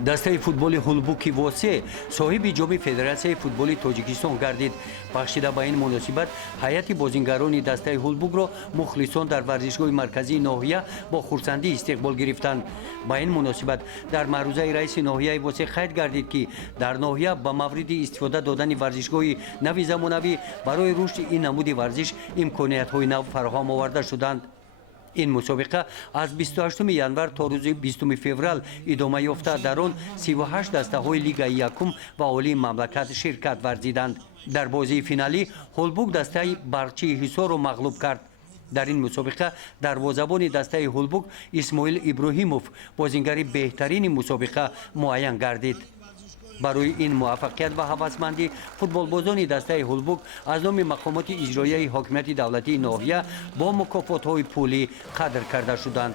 дастаи футболи Хулбуки Восеъ соҳиби ҷоми федератсияи футболи Тоҷикистон гардид. Бахшида ба ин муносибат ҳайати бозингарони дастаи Хулбукро мухлисон дар варзишгоҳи марказии ноҳия бо хурсандӣ истиқбол гирифтанд. Ба ин муносибат дар маърузаи раиси ноҳияи Восеъ қайд гардид ки дар ноҳия ба мавриди истифода додани варзишгоҳи нави замонавӣ барои рушди ин намуди варзиш имкониятҳои нав фароҳам оварда шуданд. این مسابقه از 28 январ تا روز 20 فوریه ادامه یافته. در آن 38 دسته‌های لیگای якум و عالی مملکت شرکت ورزیدند. در بازی فینالی هولبوک دسته‌ی برچی حصار را مغلوب کرد. در این مسابقه دروازه‌بان دسته هولبوک اسماعیل ابراهیموف بازیگر بهترین مسابقه معین گردید. برای این موفقیت و هوسمندی فوتبالبازان دسته هولبوک از نام مقامات اجرایی حاکمیت دولتی ناحیه با مکافات‌های پولی قدر کرده شدند.